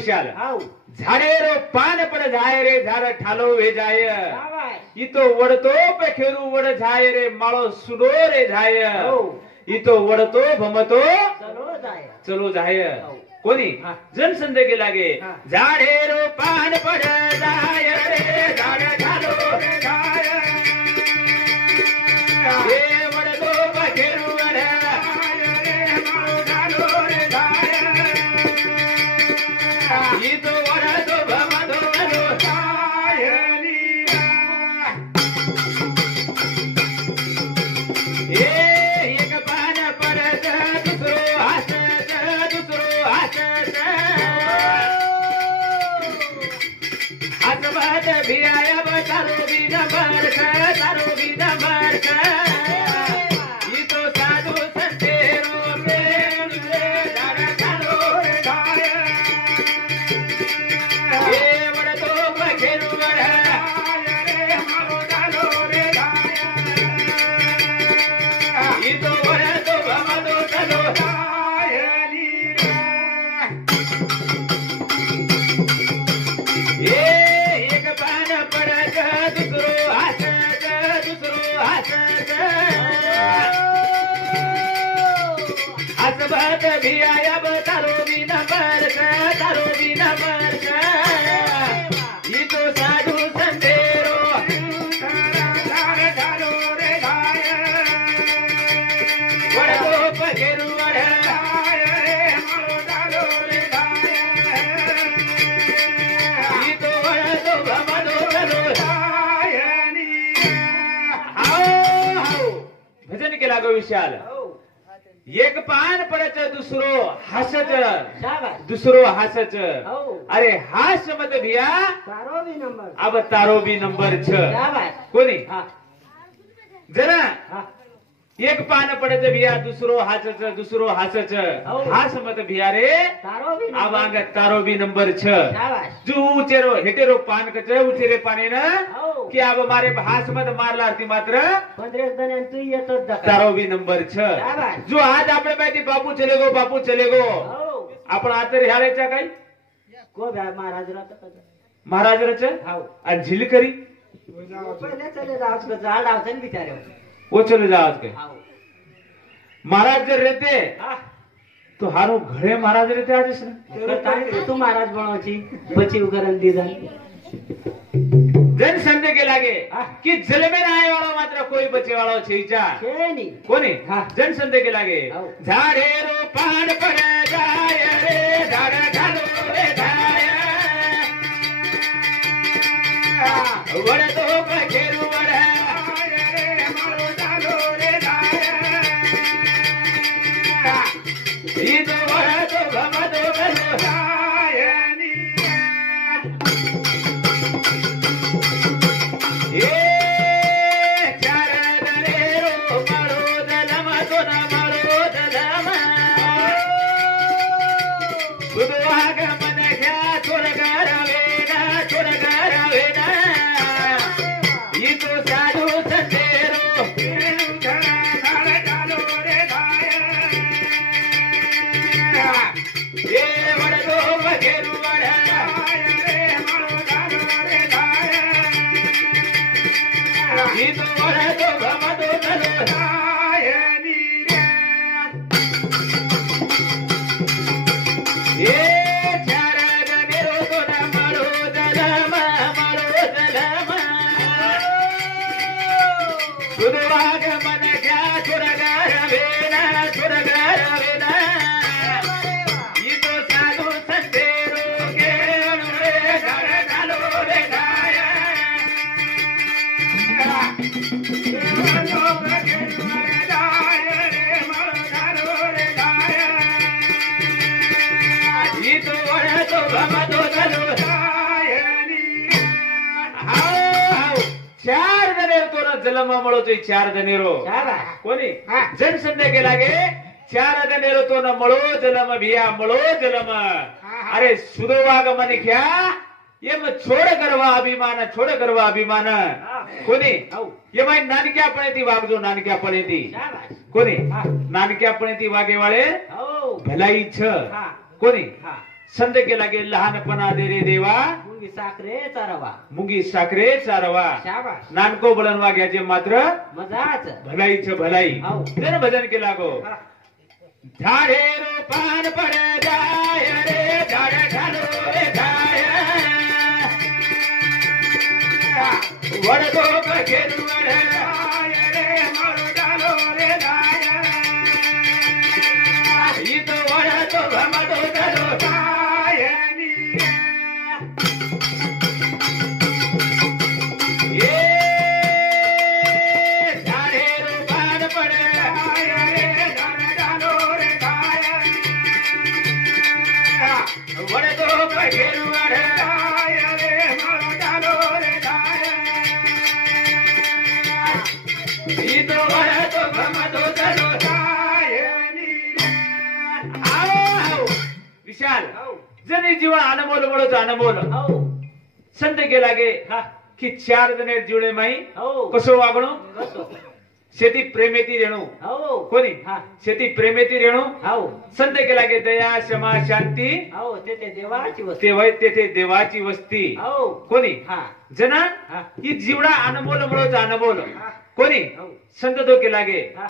विशाल हाव झाडे रो पान पर जाय रे झाड ठालो वे जाय शाबाश ईतो वडतो पेखेरू वड जाय रे माळो सुडो रे जाय हो ईतो वडतो भमतो चलो जाय चलो जाय हो. कोणी हा. जनसंदे के लागे हा. झाडे रो पान पर जाय रे झाड ठालो रे जाय हे वडतो पेखेरू वड ईतो वडतो भमतो चलो एक पान परत दुसरो हसत हसवत भियाय तारो बी नंबर इतो साधू संतेरो प्रेम रे दारा चालो रे गाय हे वडतो बखेरू वड रे मारो चालो रे गाय ईतो वडतो भमतो चलो एक पान परत दुसरो हसत हसबत भियाय तारो बी नंबर ईतो साधू संतेरो वडतो पखेरू वड ईतो वडतो भमतो चलो हाओ भजन केला गो विशाल हो एक पान परत दुसरो हसत शाबाश दुसरो हसत हो अरे हास मत भिया तारो बी नंबर अब तारो बी नंबर 6 शाबाश कोणी हा जरा हा एक पान पडत भिया दुसरो हसच हो. हास मत भिया रे तारो बी अब नंबर आंग तारो बी नंबर 6 शाबाश जो उचेरो हेटेरो पान कच उचेरे पाने न हो की अब मारे हास मत मारला ती मात्र 15 जण तू येतोच दका तारो बी नंबर 6 शाबाश जो आज आपण माहिती बापू चले गो हो आपण आता ह्याळेच्या काही को भ्या महाराज राहत महाराजरच हाव आणि झिलकरी पहिले चले जावच को जाळ लावसन बिचारे वो चले जा आज के हाव महाराज जर रहते हा तो हारो घरे महाराज रहते आज करता तू महाराज बनवाची बची उकरण दीदन जन समझे के लागे हा. कि जल में आए वाला मात्र कोई बचे वाला छीचा शेनी कोणी हा. जन समझे के लागे हाव. झाडे रो पान पर जाय रे झाड घालो रे जाय वडतो पखेरू वड रे मारो चालो रे जाय ईतो वडतो भमतो चलो जलमा मळोतो चार दनेरो कोणी जन संध्या के लागे चार दनेरो तो न मळो जलम भिया मळो जलम अरे सुदोवाग मन क्या एम छोड़ करवा अभिमान कोणी ये माई नानक्यापणे ती वागजो नानक्यापणे ती कोणी नानक्यापणे ती वागेवाळे भलाई छ कोणी संदके लागे लहानपणा दे रे देवा मुंगी साखरे चारवा मुंगी साखरे चारवा शाबास नानको बळणवा घ्यायचे मात्र मजाच भलाईच भलाई हो. जन भजन के लागो झाडे रोपान पड जाय रे झाड ढालो रे जाय वडगो बघेरू वड जाय रे मळ ढालो रे जाय इतो वडतो भमडो ढालो जाय विशाल जणी जीवन अनमोल म्हणूच अनमोल हो संत गेला गे हा की 4 जण जुळे माई हो कसो वागणू कसो शेती प्रेमेती रेणू हो कोणी हा शेती प्रेमेती रेणू हो संत गेला गे दया क्षमा शांती हो ते देवाची वस्तू तेव्हा तेथे देवाची वस्ती हो कोणी हा जना हा ही जीवडा अनमोल म्हणूच अनमोल हा. कोणी हो संत तो केला गे हा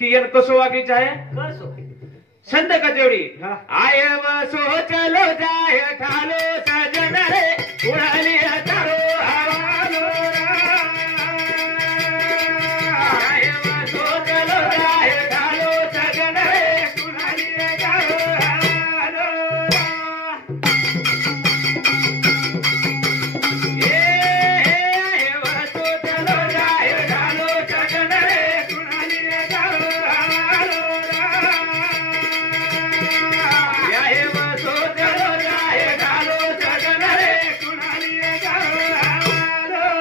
की यन कसो वागी चाहे कसो संत कचेवडी हा. आय वसो चलो जाय ठालो सजन रे उडाली तारो हवालो आय वसो चलो जाय ठालो सजन रे उडाली तारो हवालो ए वसो चलो जाय ठालो सजन रे उडाली तारो हवालो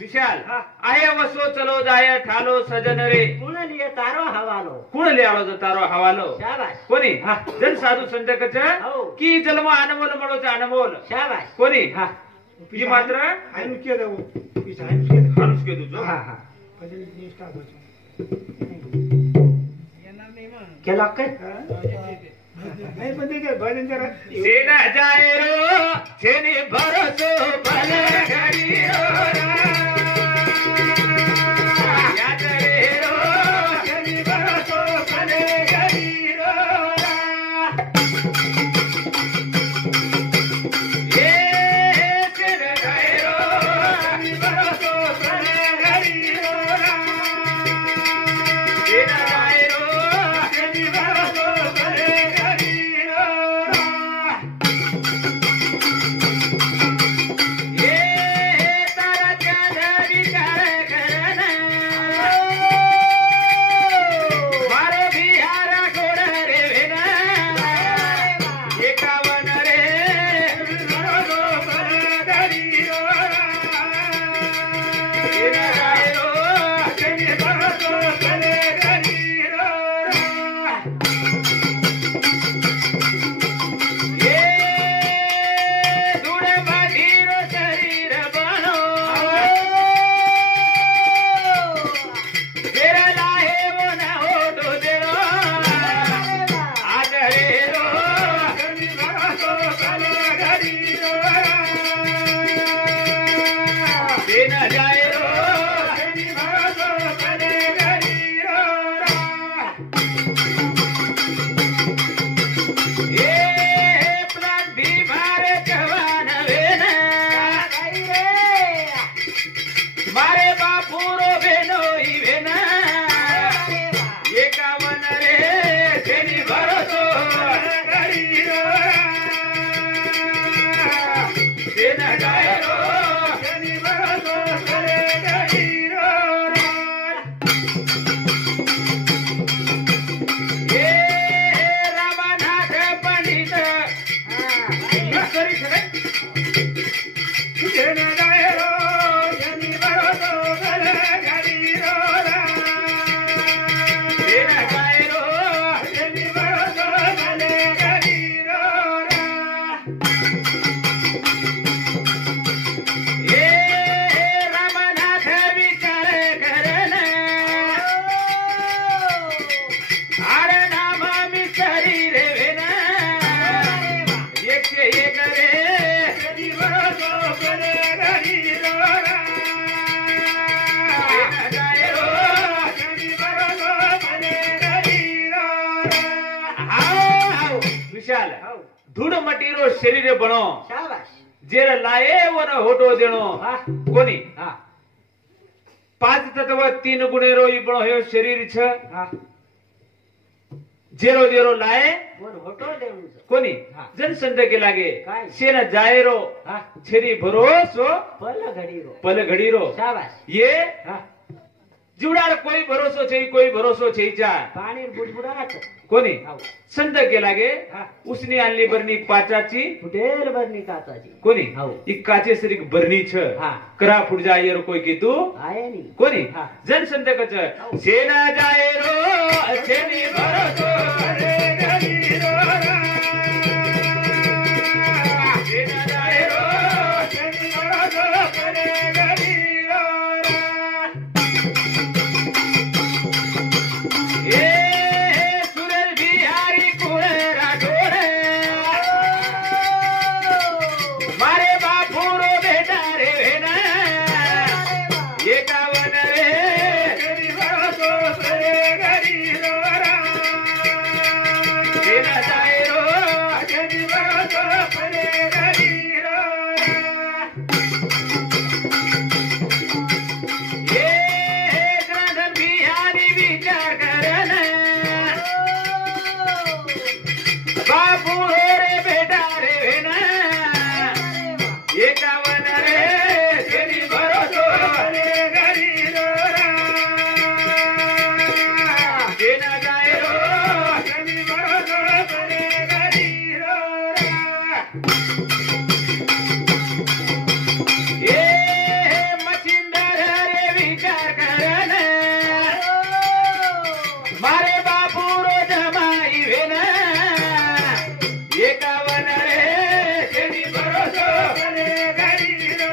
विशाल आहे वसो चलो जाय ठालो सजन रे कुणलिये तारो हवालो कुण लियालो जो तारो हवालो शाबाश कोणी जन साधू संत कच हो. की जन्म अनमोल म्हणोच अनमोल शाबाश कोणी हा ही मात्र अनुष्के तुझो केला काय सेना जाय रो छेनी भरोसो भल घरी रो याद रे रो छेनी भरोसो भल घरी रो ए सेना जाय रो छेनी भरोसो भल घरी रो सेना जाय रो छेनी भरोसो भल हाव धूड मटीरो शरीर बनो शाबाश जेर लाये वन होटो देणो हा कोणी हा 5 तत्व 3 गुणेरो ई बनो हे शरीर छ हा जेरो जेरो लाये वन होटो देऊन कोणी हा. जनसंध के लागे काय? शेन जायरो हा छेरी भरोसो पल घडीरो पल घडीरो शाबाश ये हा जीवडार कोई भरोसो छे कोई भरोसो छे चा पाणी बुडबुडाच कोणी हाव संत के लागे हा उसनी आणली बरणी पाचाची फुटेल बरणी काचाची कोणी हाव ई काचे सरीक बरणी छ हा करा फुट जायर कोई कीतू आहे नी कोणी हा. जन संत कच सेना जायरो छेनी भरोसो रे गरीरो सेना जायरो छेनी भरोसो रे गरीरो ए सुरल बिहारी कुळरा डोळे मारे बापूरो बेटा रे वेना एकावन रे गरी भरोसो रे गरीरो सेना जायरो छेनी भरोसो रे गरीरो ये ग्रंथ बिहारी विचार करन बापू रे बेटा रे वेना एकावन रे छेनी भरोसो रे गरीरो सेना जायरो छेनी भरोसो रे गरीरो ए मचिंदर रे विचार करन मारे बापू रो जमाई वेना एकावन रे छेनी भरोसो रे गरीरो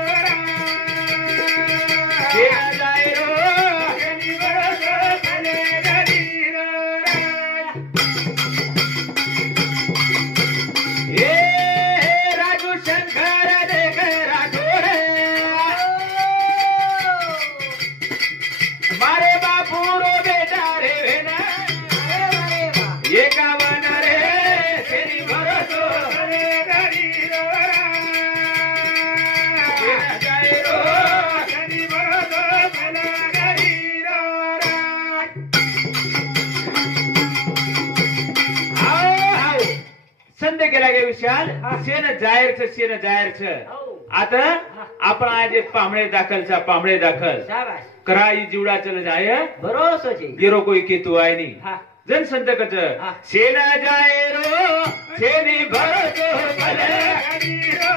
सेना जायरो छेनी भरोसो रे गरीरो ए राजू शंकर देख राठोड मारे बापू रो बेटा रे वेना एकावन रे छेनी भरोसो रे गरीरो सेना जायरो छेनी भरोसो रे गरीरो आओ संध केला गे विशाल शेन जायर छ आता आपण आज पामळे दाखल शाबाश करा ई जीवडा चल जाय भरोसो છે गेरो कोई केतु आय नी हा जन संत कच हा. सेना जायरो छेनी भरोसो भले गरीरो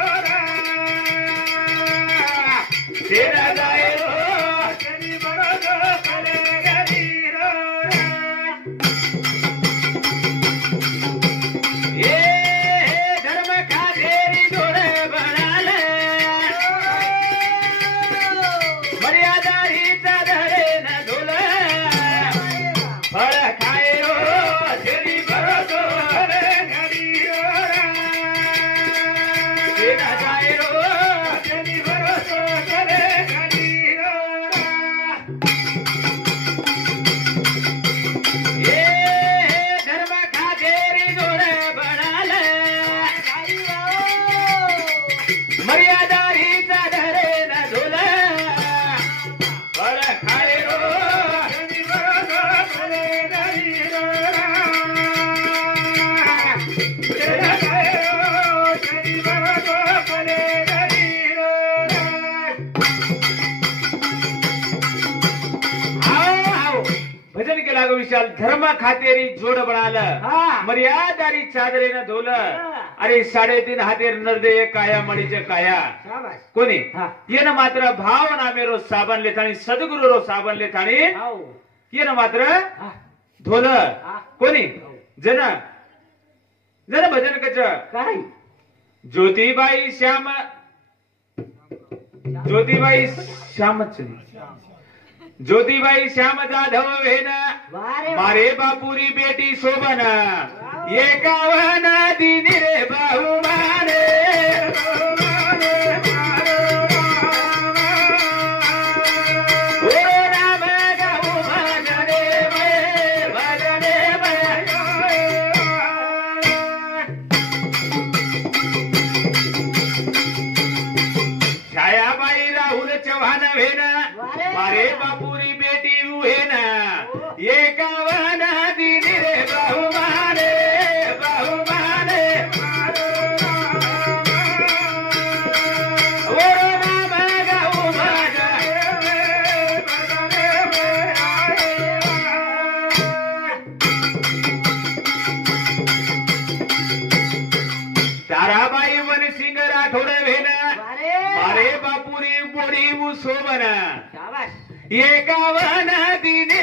सेना जायरो छेनी भरोसो भले गरीरो ए धर्म खातेरी जोडे बनाले मर्यादा रीता धरे न धुले फळ खायो छेनी भरोसो रे गरीरो सेना जायरो छेनी भरोसो रे गरीरो ए धर्म खातेरी जोडे बनाले मर्यादा रीता धरे न धुले फळ खायो छेनी भरोसो रे गरीरो सेना जायरो छेनी भरोसो रे गरीरो आओ भजन के लागो विशाल धर्म खातेरी जोड बनाल हा. मर्यादारी चादरेनं धोलं अरे 3.5 हातेर नरदे काया मणीचे काया शाबाश कोणी हा. येन मात्र भाव नामेरो साबण लेथाणी सद्गुरु रो साबण लेथाणी हाव येन मात्र हा धोल हा. कोणी जन जन भजन कच काय ज्योतिबाई श्याम ज्योतिबाई श्याम जाधव वेन वारे मारे बापुरी बेटी शोभन एकावन दिनी रे बहुमाने ओ राम गाऊ भजने भजने बापुरी बेटी हुए ना एकावन दिन रे बहुमाने बहुमाने ताराबाई वनसिंग राठोड भेन मारे बापुरी बोडी उसोबन शाबाश एकावन दिन